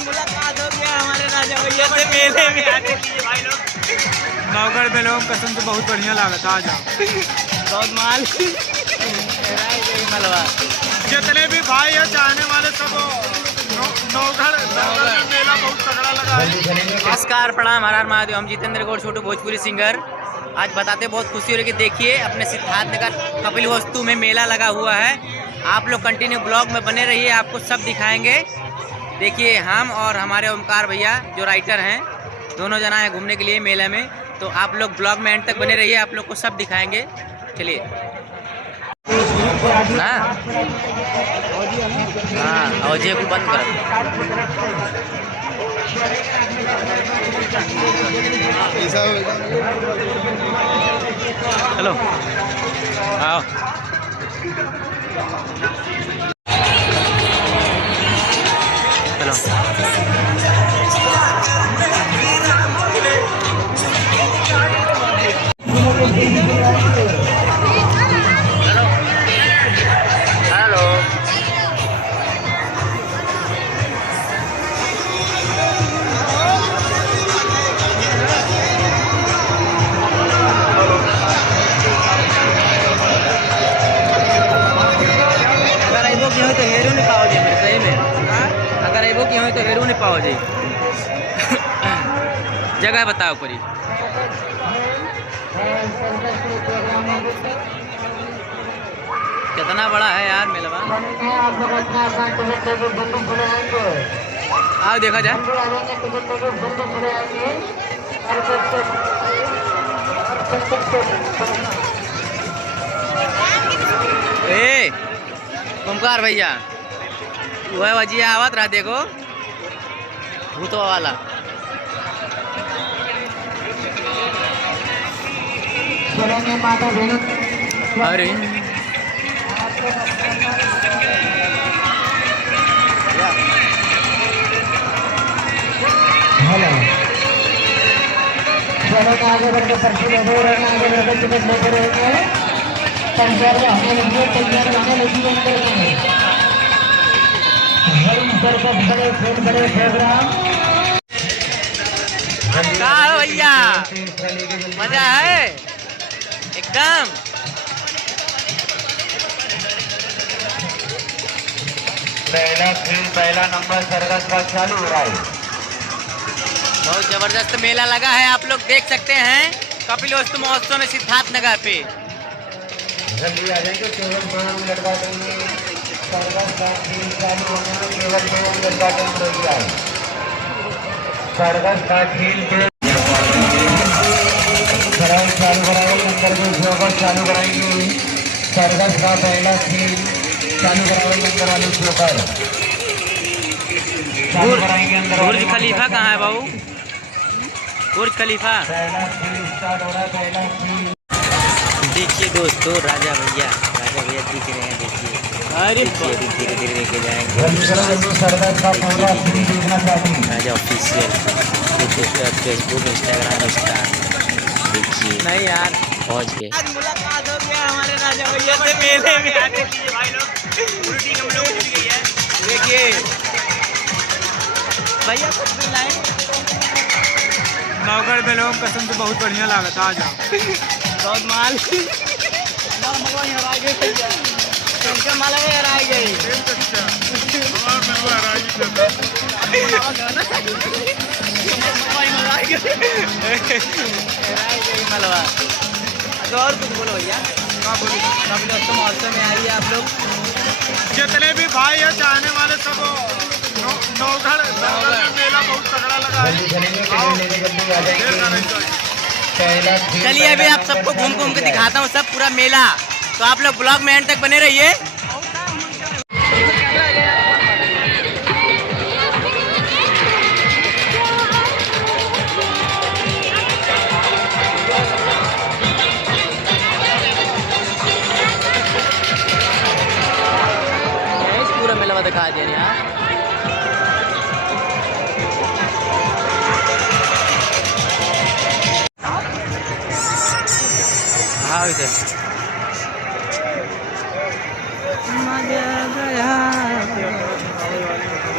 मुलाकात हो गया हमारे राजा भैया से मेले में आते भाई लोग। नौगढ़ में लोग कसम से बहुत बढ़िया लागत। आ जाओ, बहुत माल मलवा। जितने भी भाई है चाहने वाले सब नौगढ़ में मेला बहुत तगड़ा लगा है। नमस्कार, प्रणाम, हर हर महादेव। हम जितेंद्र गौड़, छोटू भोजपुरी सिंगर। आज बताते बहुत खुशी हो रही है कि देखिए अपने सिद्धार्थनगर कपिल वस्तु में मेला लगा हुआ है। आप लोग कंटिन्यू ब्लॉग में बने रहिए, आपको सब दिखाएंगे। देखिए हम और हमारे ओमकार भैया जो राइटर हैं, दोनों जना हैं घूमने के लिए मेले में। तो आप लोग ब्लॉग में एंड तक बने रहिए, आप लोग को सब दिखाएंगे। चलिए ना, हाँ अजय को बंद कर। हेलो, आओ। चलो तो हेरू नहीं पाओ जी मेरे सही में। अगर एबो की हो तो हेरू नहीं पाओ जी। जगह बताओ पूरी। कितना बड़ा है यार मेलवा। आओ देखा जाए। ए ओमकार भैया, वह वजिया आवत रहा, देखो भूतवा वाला। अरे आगे बढ़कर पर्ची आगे बढ़कर टिकट लेकर रहेंगे। बड़े प्रोग्राम भैया, मजा है एकदम। पहला नंबर सर्कस का चालू हो रहा है। बहुत जबरदस्त मेला लगा है, आप लोग देख सकते हैं कपिल वस्तु महोत्सव में सिद्धार्थनगर पे। जल्दी आ जाएंगे, केवल 2 मिनट लगा देंगे। सर्कस का खेल चालू होने में केवल 2 मिनट का टाइम रह गया है। सर्कस का खेल चालू कराएंगे, नंबर को जोकर चालू कराएंगे। सर्कस का पहला खेल चालू कराएंगे, नंबर वाले जोकर चालू कराएंगे। अंदर बुर्ज खलीफा कहाँ है बाबू? बुर्ज खलीफा। पहला खेल स्टार्ट हो रहा है। पहला खेल देखिए दोस्तों, राजा भैया दिख रहे हैं। देखिए अरे धीरे धीरे लेके जाएंगे। राजा ऑफिशियल फेसबुक, इंस्टाग्राम, देखिए नहीं यार पहुँच गए। आज मुलाकात हो गया हमारे राजा भैया से मेले में आते भाई लोग। उल्टी हम लोग जुड़ गई है। देखिए भैया कुछ भी लाए। नौगढ़ में लोग कसम से बहुत बढ़िया लागत। आ जाओ, बहुत माल हरा गई। माला हरा गई। मलवा तो और कुछ बोलो भैया। कपिल महोत्सव में आइए आप लोग। जितने भी भाई है चाहने वाले सब नौगढ़ में मेला बहुत तगड़ा लगा है। चलिए अभी आप सबको घूम घूम के दिखाता हूँ सब पूरा मेला। तो आप लोग ब्लॉग में एंड तक बने रहिए। पूरा मेला दिखा दे रहे हैं। हाँ इधर मजा गया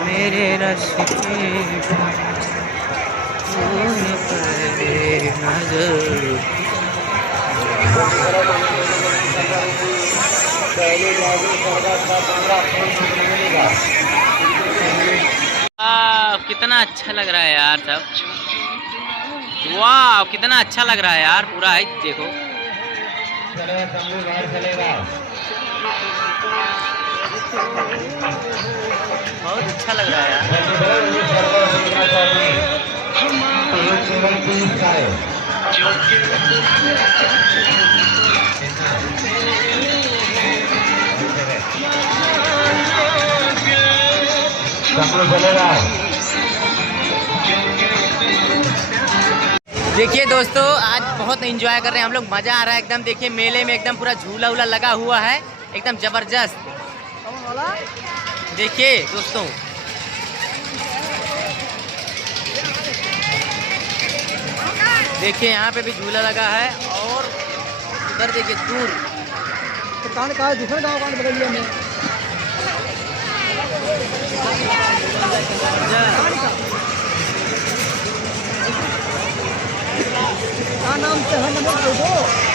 मेरे रश कितना अच्छा लग रहा है यार सब। वाह कितना अच्छा लग रहा है यार पूरा है देखो। बहुत अच्छा लग रहा है यार। देखिए दोस्तों आज बहुत एंजॉय कर रहे हैं हम लोग, मज़ा आ रहा है एकदम। देखिए मेले में एकदम पूरा झूला वूला लगा हुआ है एकदम ज़बरदस्त। देखिए दोस्तों देखिए यहाँ पे भी झूला लगा है और उधर देखिए दूर दूसरे गाँव का बदलिया में क्या नाम से है नंबर दो